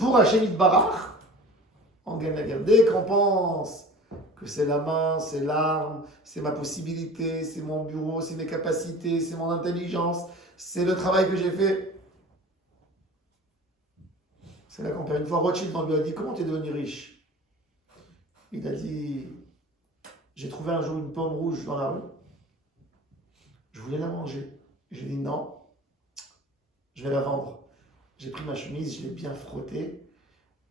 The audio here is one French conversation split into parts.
Pour Hachem Yitbarach, on gagne la guerre. Dès qu'on pense que c'est la main, c'est l'arme, c'est ma possibilité, c'est mon bureau, c'est mes capacités, c'est mon intelligence, c'est le travail que j'ai fait. C'est là qu'on perd. Une fois, Rothschild, on lui a dit, comment tu es devenu riche? Il a dit, j'ai trouvé un jour une pomme rouge dans la rue. Je voulais la manger. J'ai dit, non, je vais la vendre. J'ai pris ma chemise, je l'ai bien frottée.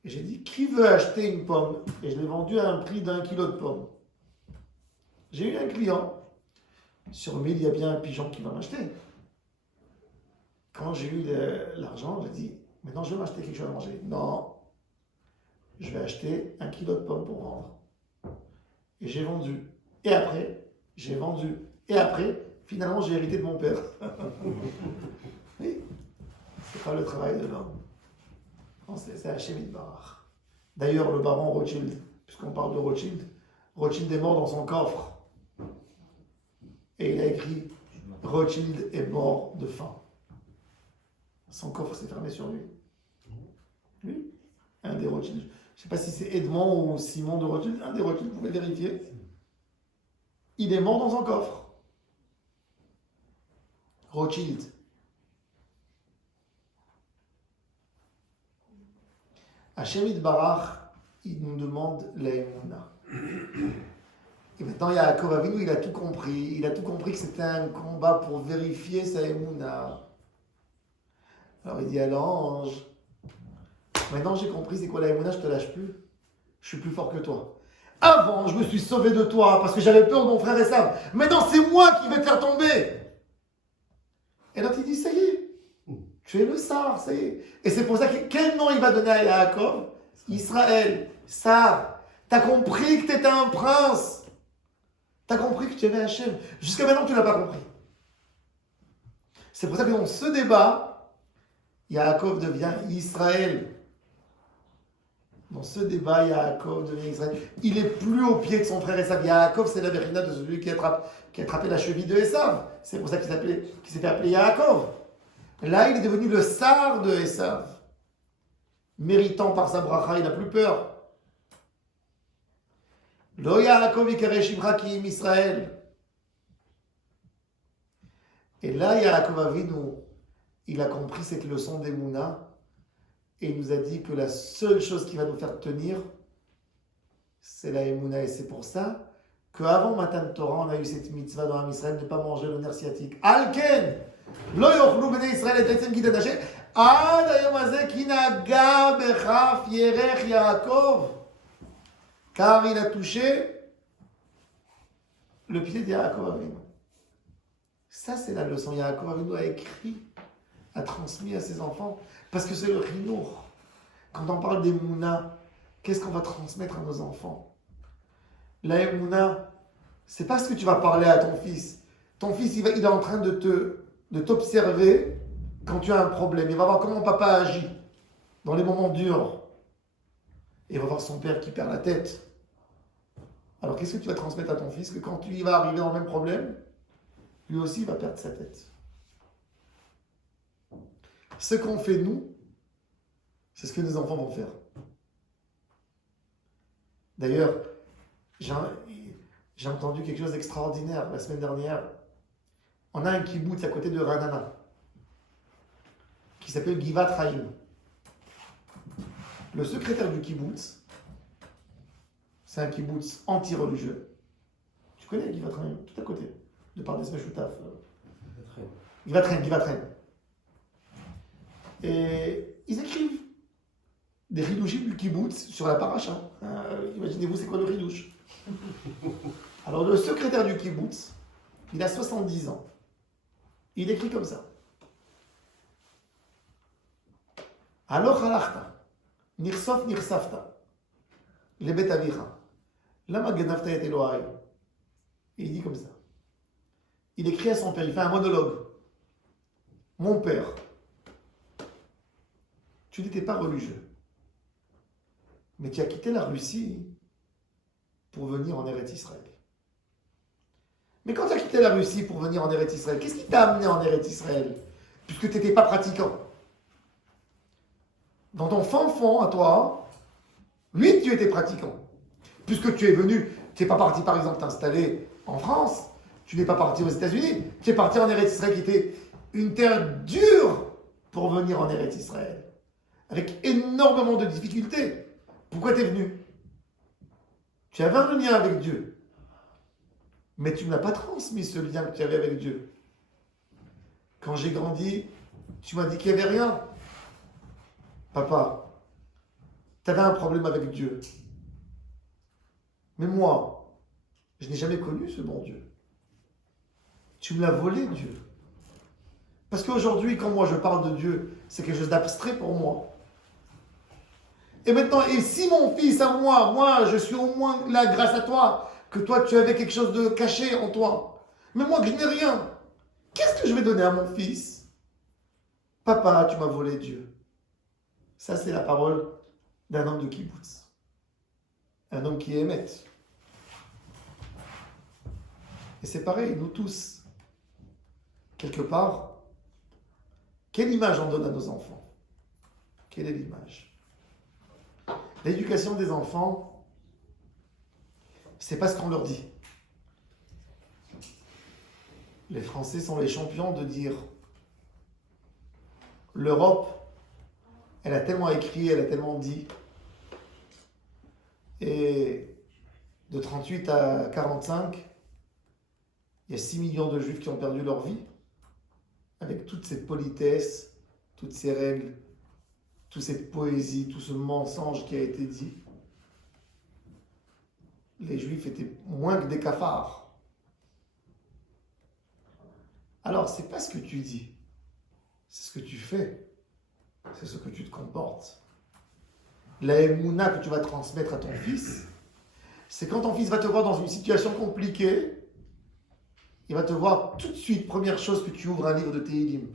Et j'ai dit, qui veut acheter une pomme? Et je l'ai vendue à un prix d'1 kilo de pommes. J'ai eu un client. Sur 1000, il y a bien un pigeon qui va m'acheter. Quand j'ai eu l'argent, j'ai dit, maintenant je vais m'acheter quelque chose à manger. Non, je vais acheter 1 kilo de pommes pour vendre. Et j'ai vendu. Et après, j'ai vendu. Et après, finalement, j'ai hérité de mon père. Oui, c'est pas le travail de l'homme. C'est Hachem Yitbarach. D'ailleurs, le baron Rothschild, puisqu'on parle de Rothschild, Rothschild est mort dans son coffre. Et il a écrit Rothschild est mort de faim. Son coffre s'est fermé sur lui. Lui, un des Rothschild. Je ne sais pas si c'est Edmond ou Simon de Rothschild, un des Rothschild, vous pouvez vérifier. Il est mort dans son coffre. Rothschild. Hachem Yitbarach, il nous demande la Emouna. Et maintenant, Yaakov Avinu, il a tout compris. Il a tout compris que c'était un combat pour vérifier sa Emouna. Alors il dit à l'ange, maintenant j'ai compris c'est quoi la Emouna, je te lâche plus. Je suis plus fort que toi. Avant, je me suis sauvé de toi parce que j'avais peur de mon frère Esav. Maintenant, c'est moi qui vais te faire tomber. Et là, il dit, ça y est. Tu es le Sar, ça y est. Et c'est pour ça que quel nom il va donner à Yaakov? Israël, Sar. T'as compris que tu étais un prince. T'as compris que tu aimais Hachem. Jusqu'à maintenant, tu ne l'as pas compris. C'est pour ça que dans ce débat, Yaakov devient Israël. Dans ce débat, Yaakov devient Israël. Il est plus au pied de son frère Esav. Yaakov, c'est la vérina de celui qui a attrapé la cheville de Esav. C'est pour ça qu'il s'est fait appeler Yaakov. Là, il est devenu le Sar de Esav. Méritant par sa bracha, il n'a plus peur. Lo Yaakov yikare shimcha ki im Israël. Et là, Yaakov Avinu, il a compris cette leçon d'Emouna et il nous a dit que la seule chose qui va nous faire tenir, c'est la Emouna. Et c'est pour ça qu'avant Matan Torah, on a eu cette mitzvah dans Am Israël de ne pas manger le nerf sciatique. Alken! Lo yochlu bnei Israël et etzem gitan Hashem ad hayom hazeh ki naga bechaf yerech Yaakov. Car il a touché le pied de Yaakov Avinu. Ça, c'est la leçon. Yaakov Avinu a écrit, a transmis à ses enfants, parce que c'est le chinour. Quand on parle d'Emouna, qu'est-ce qu'on va transmettre à nos enfants? La Emouna, c'est pas ce que tu vas parler à ton fils. Ton fils, il est en train de t'observer quand tu as un problème. Il va voir comment papa agit dans les moments durs. Et il va voir son père qui perd la tête. Alors, qu'est-ce que tu vas transmettre à ton fils? Que quand lui va arriver dans le même problème, lui aussi va perdre sa tête. Ce qu'on fait, nous, c'est ce que nos enfants vont faire. D'ailleurs, j'ai entendu quelque chose d'extraordinaire la semaine dernière. On a un kibbutz à côté de Ranana qui s'appelle Givat Chaim. Le secrétaire du kibbutz, c'est un kibbutz anti-religieux. Tu connais Givat Chaim, tout à côté, de Pardes Meshutaf. Givat Chaim. Et ils écrivent des ridouchim du kibbutz sur la paracha. Imaginez-vous, c'est quoi le ridouche? Alors, le secrétaire du kibbutz, il a 70 ans. Il écrit comme ça. Alors halachta, nirsof nirsafta, lebet avicha, lama ganafta et Elohai. Et il dit comme ça. Il écrit à son père, il fait un monologue. Mon père, tu n'étais pas religieux, mais tu as quitté la Russie pour venir en Eretz Israël. Mais quand tu as quitté la Russie pour venir en Eretz Israël, qu'est-ce qui t'a amené en Eretz Israël? Puisque tu n'étais pas pratiquant. dans ton fin fond à toi, oui, tu étais pratiquant. Puisque tu es venu, tu n'es pas parti par exemple t'installer en France, tu n'es pas parti aux États-Unis, tu es parti en Eretz Israël qui était une terre dure pour venir en Eretz Israël, avec énormément de difficultés. Pourquoi tu es venu? Tu avais un lien avec Dieu, mais tu ne m'as pas transmis ce lien que tu avais avec Dieu. Quand j'ai grandi, tu m'as dit qu'il n'y avait rien. Papa, tu avais un problème avec Dieu. Mais moi, je n'ai jamais connu ce bon Dieu. Tu me l'as volé, Dieu. Parce qu'aujourd'hui, quand moi je parle de Dieu, c'est quelque chose d'abstrait pour moi. Et maintenant, et si mon fils à moi, je suis au moins là grâce à toi, que toi tu avais quelque chose de caché en toi, mais moi que je n'ai rien, qu'est-ce que je vais donner à mon fils? Papa, tu m'as volé Dieu. Ça, c'est la parole d'un homme de kibbutz. Un homme qui aimait. Et c'est pareil, nous tous. Quelque part, quelle image on donne à nos enfants? Quelle est l'image? L'éducation des enfants, c'est pas ce qu'on leur dit. Les Français sont les champions de dire l'Europe, elle a tellement écrit, elle a tellement dit. Et de 38 à 45, il y a 6 millions de Juifs qui ont perdu leur vie. Avec toute cette politesse, toutes ces règles, toute cette poésie, tout ce mensonge qui a été dit. Les Juifs étaient moins que des cafards. Alors, c'est pas ce que tu dis, c'est ce que tu fais, c'est ce que tu te comportes. La émouna que tu vas transmettre à ton fils, c'est quand ton fils va te voir dans une situation compliquée, il va te voir tout de suite, première chose que tu ouvres un livre de Tehillim.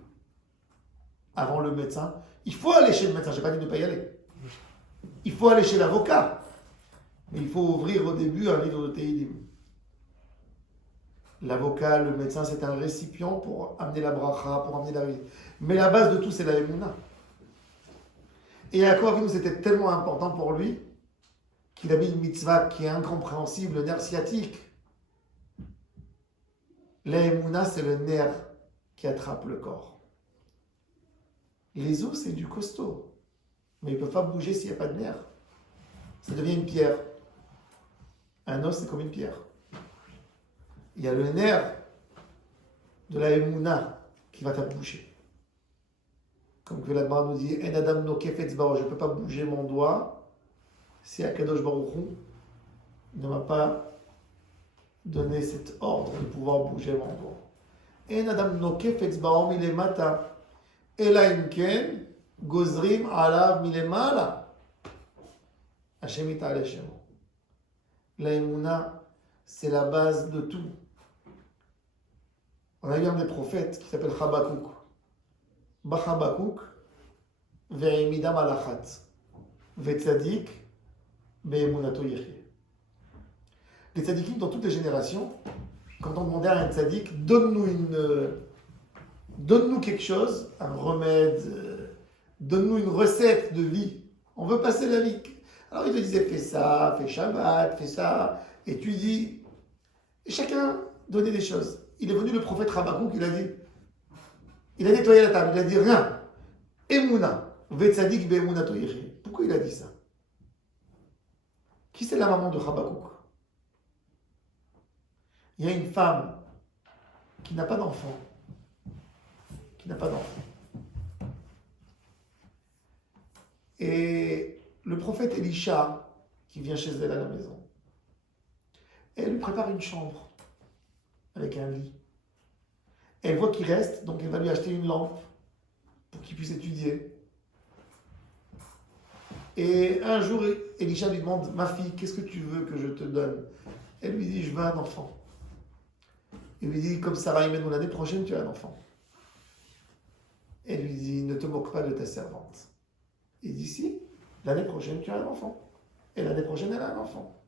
Avant le médecin, il faut aller chez le médecin, je n'ai pas dit de ne pas y aller. Il faut aller chez l'avocat, mais il faut ouvrir au début un livre de Tehillim. L'avocat, le médecin, c'est un récipient pour amener la bracha, pour amener la vie. Mais la base de tout, c'est la émouna. Et Yaakov Avinu, c'était tellement important pour lui qu'il a mis une mitzvah qui est incompréhensible, le nerf sciatique. La émouna, c'est le nerf qui attrape le corps. Les os, c'est du costaud. Mais ils ne peuvent pas bouger s'il n'y a pas de nerf. Ça devient une pierre. Un os, c'est comme une pierre. Il y a le nerf de la émouna qui va t'abboucher. Comme que la Gemara nous dit, En adam no kefetz baro, je ne peux pas bouger mon doigt si Akadosh Baruch Hu ne m'a pas donné cet ordre de pouvoir bouger mon doigt. En adam no kefetz baro milemata, ela imken gozrim alav milemala. Hashem it'ale shemo. La émouna, c'est la base de tout. On a eu un des prophètes qui s'appelle Habakouk. Habakouk, ve'emida malachat, ve'tzadik, be'emunato yechye. Les tzadikim, dans toutes les générations, quand on demandait à un tzadik, donne-nous quelque chose, un remède, donne-nous une recette de vie. On veut passer la vie. Alors il te disait, fais ça, fais Shabbat, fais ça, étudie. Et chacun donnait des choses. Il est venu le prophète Habakouk, il a nettoyé la table, il a dit rien. Emouna, vetzadik be'emunato yechye. Pourquoi il a dit ça? Qui c'est la maman de Habakouk? Il y a une femme qui n'a pas d'enfant. Et le prophète Elisha, qui vient chez elle à la maison, elle lui prépare une chambre avec un lit. Elle voit qu'il reste, donc elle va lui acheter une lampe pour qu'il puisse étudier. Et un jour, Elisha lui demande, ma fille, qu'est-ce que tu veux que je te donne? Elle lui dit, je veux un enfant. Il lui dit, comme Sarah Imenou, l'année prochaine, tu as un enfant. Elle lui dit, ne te moque pas de ta servante. Il dit, si, l'année prochaine, tu as un enfant. Et l'année prochaine, elle a un enfant.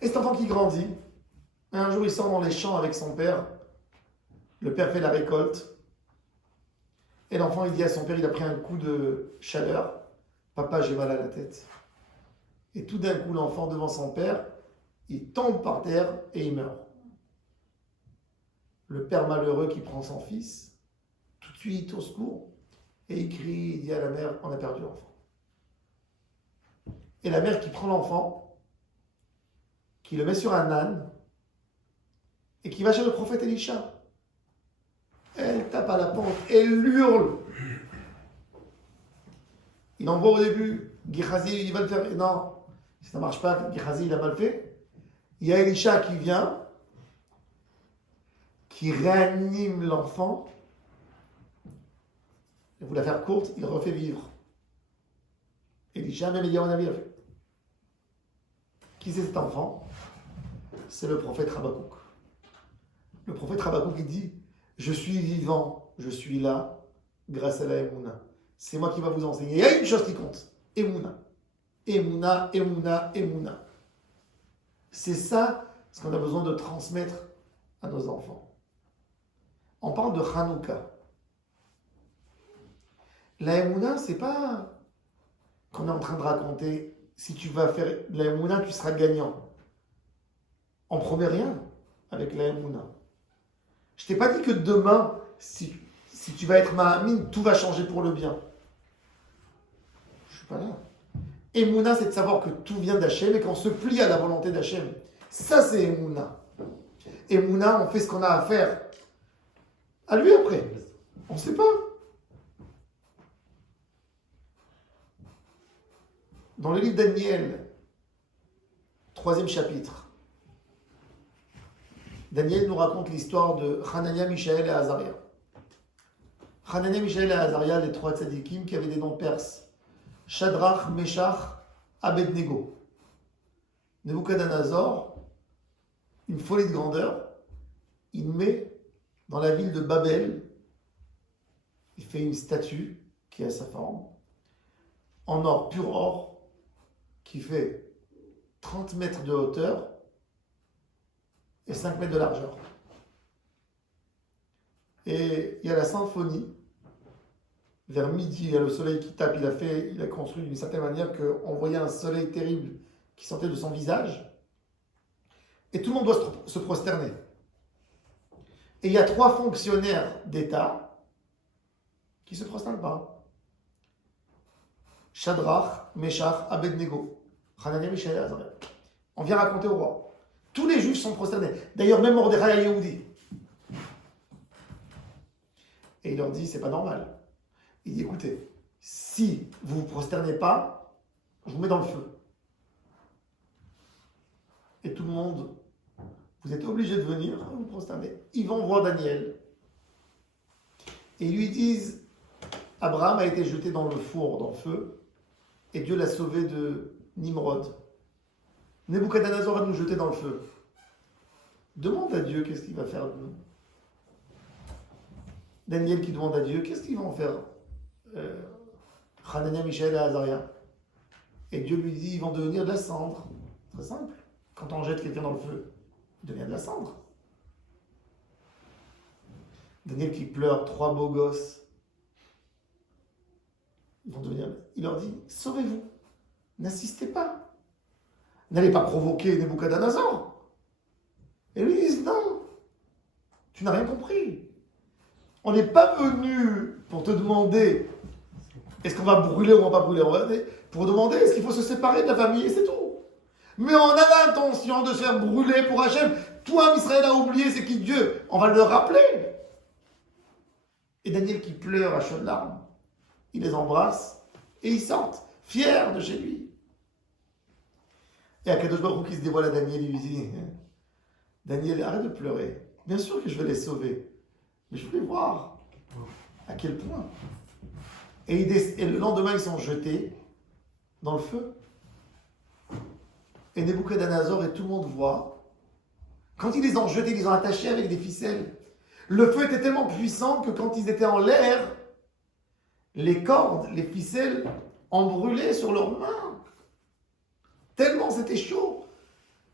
Et cet enfant qui grandit, un jour, il sort dans les champs avec son père. Le père fait la récolte. Et l'enfant, il dit à son père, il a pris un coup de chaleur. Papa, j'ai mal à la tête. Et tout d'un coup, l'enfant devant son père, il tombe par terre et il meurt. Le père malheureux qui prend son fils, tout de suite au secours, et il crie, il dit à la mère, on a perdu l'enfant. Et la mère qui prend l'enfant, qui le met sur un âne, et qui va chez le prophète Elisha. Elle tape à la porte, elle hurle. Il envoie au début, Gehazi, il va le faire. Non, si ça ne marche pas, Gehazi, il a mal fait. Il y a Elisha qui vient, qui réanime l'enfant. Et pour la faire courte, il refait vivre. Elisha, même Eliyahu Navi, a fait. Qui c'est cet enfant? C'est le prophète Habakkuk. Le prophète Habakkuk, il dit, je suis vivant, je suis là, grâce à la Emouna. C'est moi qui va vous enseigner. Il y a une chose qui compte. Emouna. Emouna, Emouna, Emouna. C'est ça ce qu'on a besoin de transmettre à nos enfants. On parle de Hanouka. La Emouna, c'est pas qu'on est en train de raconter, si tu vas faire la Emouna, tu seras gagnant. On promet rien avec la Emouna. Je t'ai pas dit que demain, si tu vas être Mahamine, tout va changer pour le bien. Je suis pas là. Emouna, c'est de savoir que tout vient d'Hachem et qu'on se plie à la volonté d'Hachem. Ça, c'est Emouna. Emouna, on fait ce qu'on a à faire. À lui après. On ne sait pas. Dans le livre Daniel, 3e chapitre, Daniel nous raconte l'histoire de Hanania, Mishaël et Azaria. Hanania, Mishaël et Azaria, les 3 tzadikim qui avaient des noms perses. Shadrach, Meshach, Abednego. Nebuchadnezzar, une folie de grandeur, il met dans la ville de Babel, il fait une statue qui a sa forme, en or, pur or, qui fait 30 mètres de hauteur et 5 mètres de largeur. Et il y a la symphonie. Vers midi, il y a le soleil qui tape. Il a construit d'une certaine manière qu'on voyait un soleil terrible qui sortait de son visage. Et tout le monde doit se prosterner. Et il y a 3 fonctionnaires d'État qui ne se prosternent pas. Shadrach, Meshach, Abednego. Hanania, Mishaël et Azaria. On vient raconter au roi. Tous les juifs sont prosternés. D'ailleurs, même Mordechai Yehudi. Et il leur dit, c'est pas normal. Il dit, écoutez, si vous ne vous prosternez pas, je vous mets dans le feu. Et tout le monde, vous êtes obligés de venir vous prosterner. Ils vont voir Daniel. Et ils lui disent, Abraham a été jeté dans le four, dans le feu, et Dieu l'a sauvé de Nimrod. Nebuchadnezzar va nous jeter dans le feu. Demande à Dieu qu'est-ce qu'il va faire de nous. Daniel qui demande à Dieu, qu'est-ce qu'ils vont faire Hanania, Mishaël et Azaria. Et Dieu lui dit, ils vont devenir de la cendre. Très simple. Quand on jette quelqu'un dans le feu, il devient de la cendre. Daniel qui pleure, 3 beaux gosses. Ils vont devenir... Il leur dit, sauvez-vous. N'assistez pas. N'allez pas provoquer Nebuchadnezzar. Et lui, ils disent, non, tu n'as rien compris. On n'est pas venu pour te demander est-ce qu'on va brûler ou on va pas brûler. On va pour demander est-ce qu'il faut se séparer de la famille, et c'est tout. Mais on a l'intention de se faire brûler pour Hachem. Toi, Israël, a oublié c'est qui Dieu. On va le rappeler. Et Daniel qui pleure à chaudes larmes, il les embrasse et ils sortent, fiers de chez lui. Et Akadosh Baruch Hu qui se dévoile à Daniel, il lui dit Daniel, arrête de pleurer. Bien sûr que je vais les sauver. Mais je voulais voir à quel point. Et le lendemain, ils sont jetés dans le feu. Et Nebuchadnezzar et tout le monde voit. Quand ils les ont jetés, ils les ont attachés avec des ficelles. Le feu était tellement puissant que quand ils étaient en l'air, les cordes, les ficelles ont brûlé sur leurs mains. Tellement c'était chaud.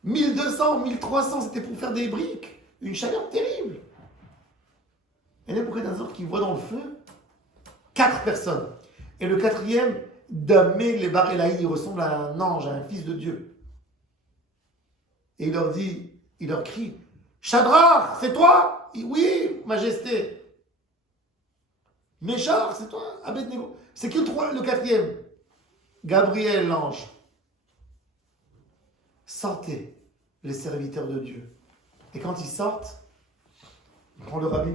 1200, 1300, c'était pour faire des briques. Une chaleur terrible. Et Nebuchadnezzar qui voit dans le feu 4 personnes. Et le 4e, Damé les Barélaï, il ressemble à un ange, à un fils de Dieu. Et il leur dit, il leur crie, Shadrach, c'est toi? Oui, majesté. Méchar, c'est toi? Abednego. C'est qui le quatrième? Gabriel, l'ange. Sortez, les serviteurs de Dieu. Et quand ils sortent, il prend le rabbi,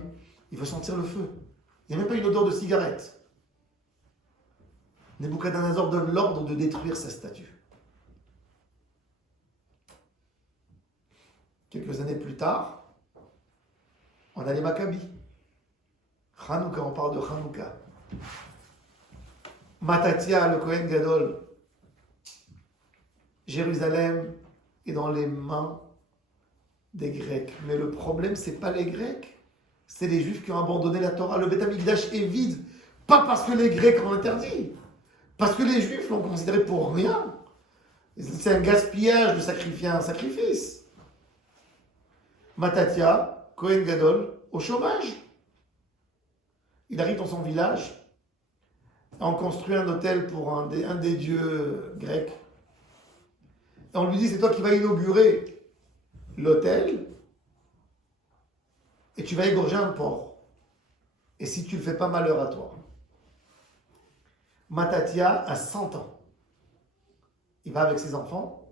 il veut sentir le feu. Il n'y a même pas une odeur de cigarette. Nebuchadnezzar donne l'ordre de détruire sa statue. Quelques années plus tard, on a les Maccabis. Hanouka, on parle de Hanouka. Matatia, le Kohen Gadol. Jérusalem est dans les mains des Grecs. Mais le problème, ce n'est pas les Grecs, c'est les Juifs qui ont abandonné la Torah. Le Beth Amikdash est vide, pas parce que les Grecs ont interdit, parce que les Juifs l'ont considéré pour rien. C'est un gaspillage de sacrifier un sacrifice. Matatia, Kohen Gadol, au chômage. Il arrive dans son village, on construit un hôtel pour un des dieux grecs. Et on lui dit, c'est toi qui vas inaugurer l'hôtel et tu vas égorger un porc. Et si tu ne le fais pas, malheur à toi. Matatia a 100 ans. Il va avec ses enfants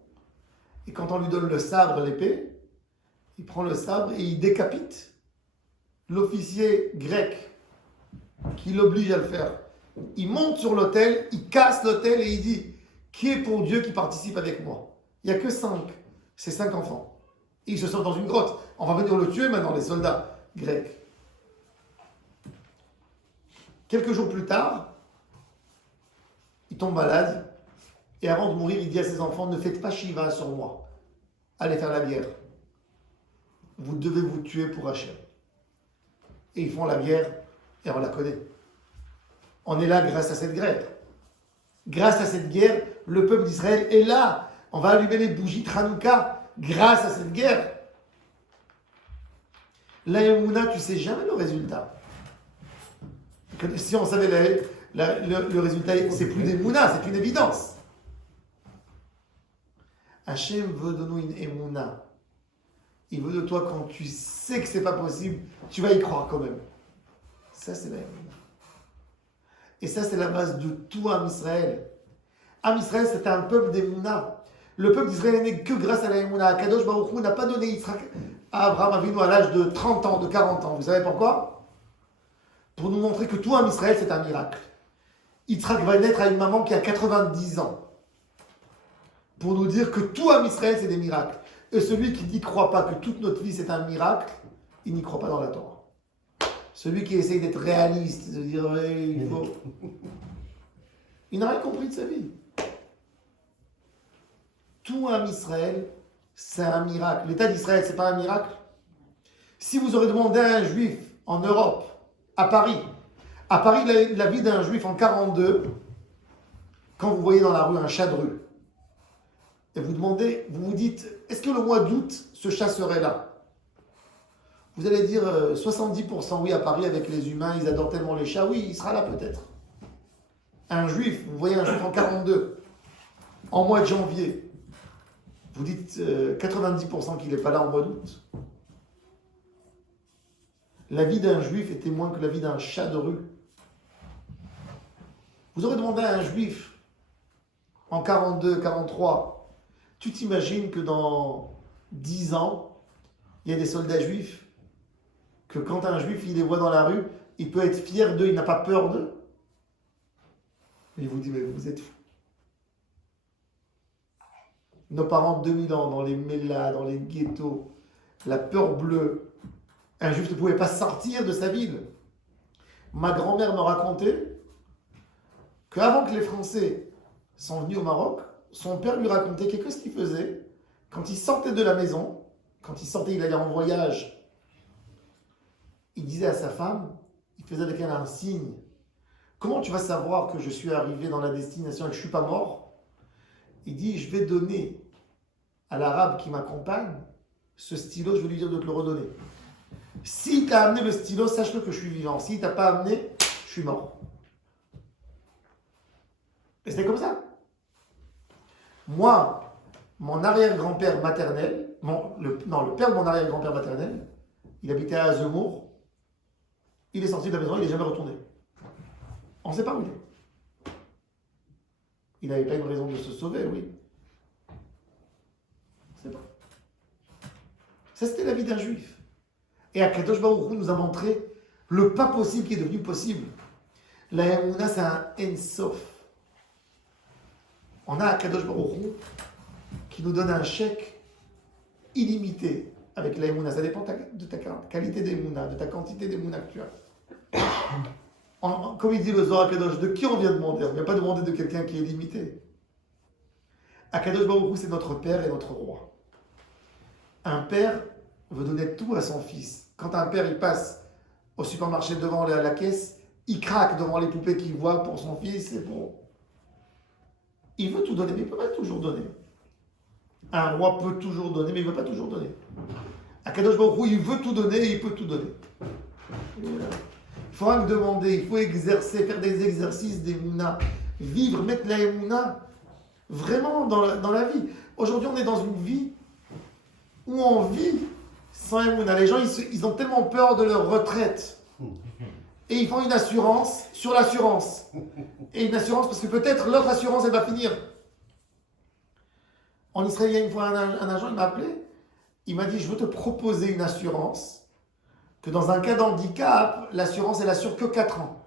et quand on lui donne le sabre, l'épée, il prend le sabre et il décapite l'officier grec qui l'oblige à le faire. Il monte sur l'autel, il casse l'autel et il dit, qui est pour Dieu qui participe avec moi? Il n'y a que 5, c'est 5 enfants. Et il se sort dans une grotte. On va venir le tuer maintenant, les soldats grecs. Quelques jours plus tard, il tombe malade. Et avant de mourir, il dit à ses enfants, ne faites pas Shiva sur moi. Allez faire la guerre. Vous devez vous tuer pour Hachem. Et ils font la guerre, et on la connaît. On est là grâce à cette guerre. Grâce à cette guerre, le peuple d'Israël est là. On va allumer les bougies de Hanouka grâce à cette guerre. La Emouna, tu ne sais jamais le résultat. Si on savait le résultat, c'est plus d'Emouna, c'est une évidence. Hachem veut de nous une Emouna. Il veut de toi quand tu sais que ce n'est pas possible, tu vas y croire quand même. Ça, c'est la Emouna. Et ça, c'est la base de tout Am Israël. Am Israël, c'était un peuple d'Emouna. Le peuple d'Israël n'est que grâce à la Emouna. Kadosh Baruch Hu n'a pas donné Yitzhak à Abraham Avinu à l'âge de 30 ans, de 40 ans. Vous savez pourquoi? Pour nous montrer que tout Am Israël, c'est un miracle. Yitzhak va naître à une maman qui a 90 ans. Pour nous dire que tout Am Israël, c'est des miracles. Et celui qui n'y croit pas que toute notre vie, c'est un miracle, il n'y croit pas dans la Torah. Celui qui essaye d'être réaliste, de dire il faut. Il n'a rien compris de sa vie. Tout un Israël, c'est un miracle. L'État d'Israël, c'est pas un miracle. Si vous aurez demandé à un juif en Europe, à Paris, la vie d'un juif en 42, quand vous voyez dans la rue un chat de rue, et vous demandez, vous vous dites, est-ce que le mois d'août, ce chat serait là? Vous allez dire 70% oui à Paris avec les humains, ils adorent tellement les chats, oui, il sera là peut-être. Un juif, vous voyez un juif en 42, en mois de janvier, vous dites 90% qu'il n'est pas là en mois d'août. La vie d'un juif était moins que la vie d'un chat de rue. Vous aurez demandé à un juif en 42, 43, tu t'imagines que dans 10 ans, il y a des soldats juifs que quand un juif, il les voit dans la rue, il peut être fier d'eux, il n'a pas peur d'eux. Il vous dit, mais vous êtes fous. Nos parents, 2000 ans, dans les mélas, dans les ghettos, la peur bleue, un juif ne pouvait pas sortir de sa ville. Ma grand-mère me racontait qu'avant que les Français sont venus au Maroc, son père lui racontait quelque chose qu'il faisait quand il sortait de la maison, quand il sortait, il allait en voyage. Il disait à sa femme, il faisait avec elle un signe. Comment tu vas savoir que je suis arrivé dans la destination et que je ne suis pas mort? Il dit, je vais donner à l'arabe qui m'accompagne ce stylo, je vais lui dire de te le redonner. Si tu as amené le stylo, sache-le que je suis vivant. Si tu n'as pas amené, je suis mort. Et c'était comme ça. Moi, mon arrière-grand-père maternel, le père de mon arrière-grand-père maternel, il habitait à Zemmour. Il est sorti de la maison, il n'est jamais retourné. On ne sait pas où il est. Il n'avait pas une raison de se sauver, oui. On ne sait pas. Ça, c'était la vie d'un juif. Et Akadosh Baruch Hu nous a montré le pas possible qui est devenu possible. La Emouna, c'est un En-Sof. On a Akadosh Baruch Hu qui nous donne un chèque illimité avec la Emouna. Ça dépend de ta qualité d'Emouna, de ta quantité d'Emouna que tu as. Comme il dit le Zohar Akadosh, de qui on vient demander? On ne vient pas demander de quelqu'un qui est limité. Akadosh Baruch Hu, c'est notre père et notre roi. Un père veut donner tout à son fils. Quand un père il passe au supermarché devant la caisse, il craque devant les poupées qu'il voit pour son fils et pour... Il veut tout donner, mais il ne peut pas toujours donner. Un roi peut toujours donner, mais il ne veut pas toujours donner. Akadosh Baruch Hu, il veut tout donner et il peut tout donner. Il faut rien que demander, il faut exercer, faire des exercices d'Emouna, vivre, mettre la Emouna vraiment dans la vie. Aujourd'hui, on est dans une vie où on vit sans Emouna. Les gens, ils ont tellement peur de leur retraite. Et ils font une assurance sur l'assurance. Et une assurance parce que peut-être l'autre assurance, elle va finir. En Israël, il y a une fois un agent, il m'a appelé. Il m'a dit, je veux te proposer une assurance que dans un cas d'handicap, l'assurance, elle assure que 4 ans.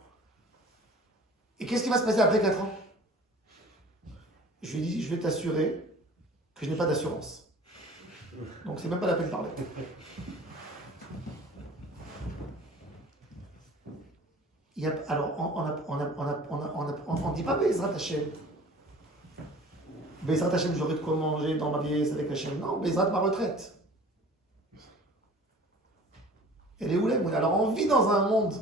Et qu'est-ce qui va se passer après 4 ans? Je lui ai dit, je vais t'assurer que je n'ai pas d'assurance. Donc c'est même pas la peine de parler. Alors, on ne dit pas Bezrat Hashem. Bezrat Hashem, j'aurai de quoi manger dans ma vieillesse avec Hashem. Non, Bezrat ma retraite. Elle est où là? Alors on vit dans un monde.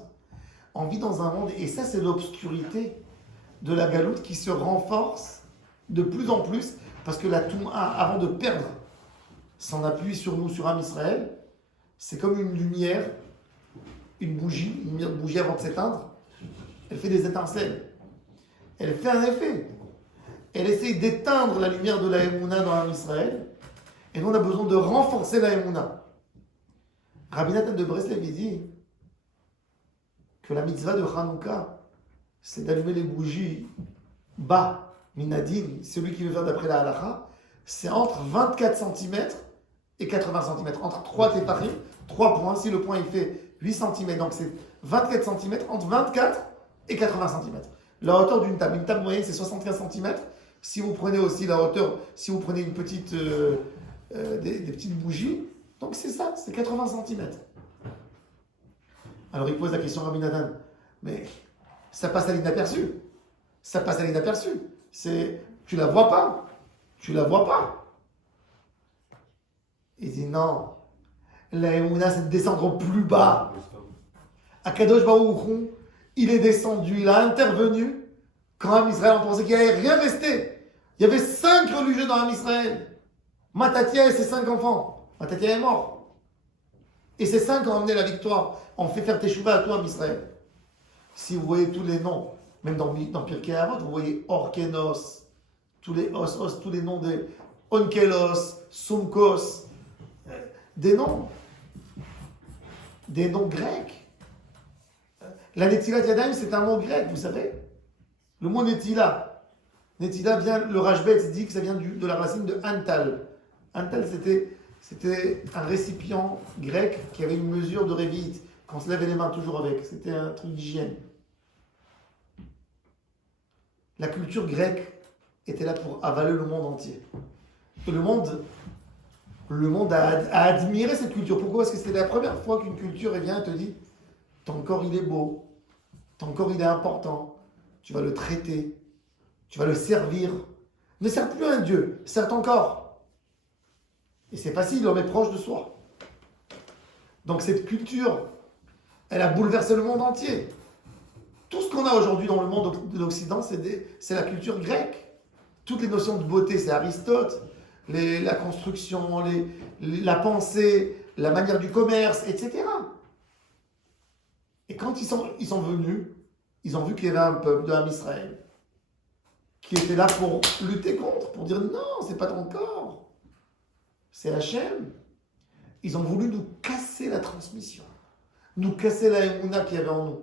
Et ça c'est l'obscurité de la galoute qui se renforce de plus en plus, parce que la Touma, avant de perdre son appui sur nous, sur Am Israël, c'est comme une lumière, une bougie avant de s'éteindre, elle fait des étincelles. Elle fait un effet. Elle essaye d'éteindre la lumière de la Emouna dans Am Israël, et nous on a besoin de renforcer la Emouna. Rabbi Nathan de Breslev dit que la mitzvah de Hanouka, c'est d'allumer les bougies bas, minadin, celui qui veut faire d'après la halacha, c'est entre 24 cm et 80 cm, entre 3 téparim, 3 points, si le point il fait 8 cm, donc c'est 24 cm, entre 24 et 80 cm. La hauteur d'une table, une table moyenne c'est 75 cm, si vous prenez aussi la hauteur, si vous prenez une petite, des petites bougies, donc c'est ça, c'est 80 cm. Alors il pose la question à Rabbi Nathan, mais ça passe à l'inaperçu. Ça passe à l'inaperçu. Tu la vois pas. Tu la vois pas. Il dit non. La Emouna, c'est de descendre plus bas. Akadosh Baruch Hu, il est descendu, il a intervenu quand Am Israël, on pensait qu'il n'allait rien rester. Il y avait 5 religieux dans Am Israël. Matatia et ses 5 enfants. Matatia est mort. Et ces 5 ont emmené la victoire. On fait faire Teshuvah à toi, Israël. Si vous voyez tous les noms, même dans Pirkei Avot, vous voyez Orkenos, tous les tous les noms des Onkelos, Sumkos, des noms grecs. La Netilat Yadayim, c'est un mot grec, vous savez. Le mot Netila. Netila vient, le Rashbet dit que ça vient de la racine de Antal. Antal, c'était un récipient grec qui avait une mesure de révite, qu'on se lavait les mains toujours avec. C'était un truc d'hygiène. La culture grecque était là pour avaler le monde entier. Et le monde a admiré cette culture. Pourquoi? Parce que c'était la première fois qu'une culture vient et te dit ton corps il est beau, ton corps il est important, tu vas le traiter, tu vas le servir. Ne sers plus un Dieu, sers ton corps. Et c'est facile, on est proche de soi. Donc cette culture, elle a bouleversé le monde entier. Tout ce qu'on a aujourd'hui dans le monde de l'Occident, c'est la culture grecque. Toutes les notions de beauté, c'est Aristote, la construction, la pensée, la manière du commerce, etc. Et quand ils sont venus, ils ont vu qu'il y avait un peuple de Am Israël qui étaient là pour lutter contre, pour dire non, c'est pas ton corps, c'est Hachem. Ils ont voulu nous casser la transmission, nous casser la émouna qu'il y avait en nous.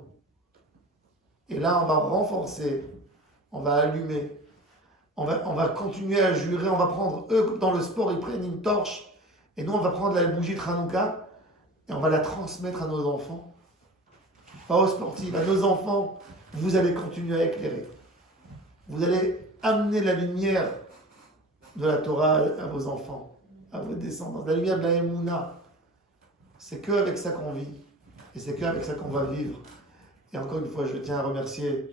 Et là, on va renforcer, on va allumer, on va continuer à jurer, on va prendre, eux, dans le sport, ils prennent une torche, et nous, on va prendre la bougie de Hanouka, et on va la transmettre à nos enfants. Pas aux sportifs, à nos enfants, vous allez continuer à éclairer. Vous allez amener la lumière de la Torah à vos enfants, à vos descendants, la lumière de la Emouna. C'est qu'avec ça qu'on vit, et c'est qu'avec ça qu'on va vivre. Et encore une fois, je tiens à remercier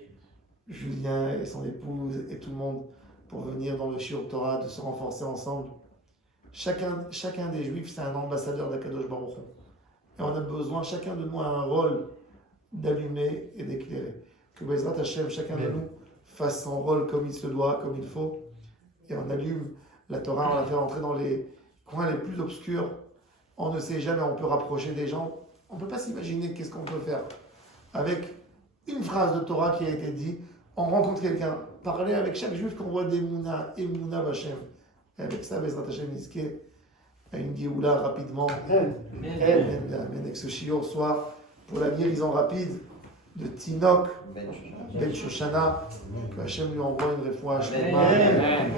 Julien et son épouse et tout le monde pour venir dans le Shiur Torah, de se renforcer ensemble. Chacun des Juifs, c'est un ambassadeur d'Akadosh Baruch Hu. Et on a besoin, chacun de nous a un rôle d'allumer et d'éclairer. Que Bezrat Hashem, chacun de nous, fasse son rôle comme il se doit, comme il faut. Et on allume la Torah, on la fait rentrer dans les coins les plus obscurs. On ne sait jamais, on peut rapprocher des gens. On ne peut pas s'imaginer qu'est-ce qu'on peut faire. Avec une phrase de Torah qui a été dite, on rencontre quelqu'un, parler avec chaque juif qu'on voit des Mouna, et Mouna Vachem. Et avec ça, Bezrat Hashem Niske, à une Géoula rapidement. Amen. Et que ce shiur soit pour la guérison rapide de Tinok Ben Shoshana, que Hashem lui envoie une réfoua. Amen.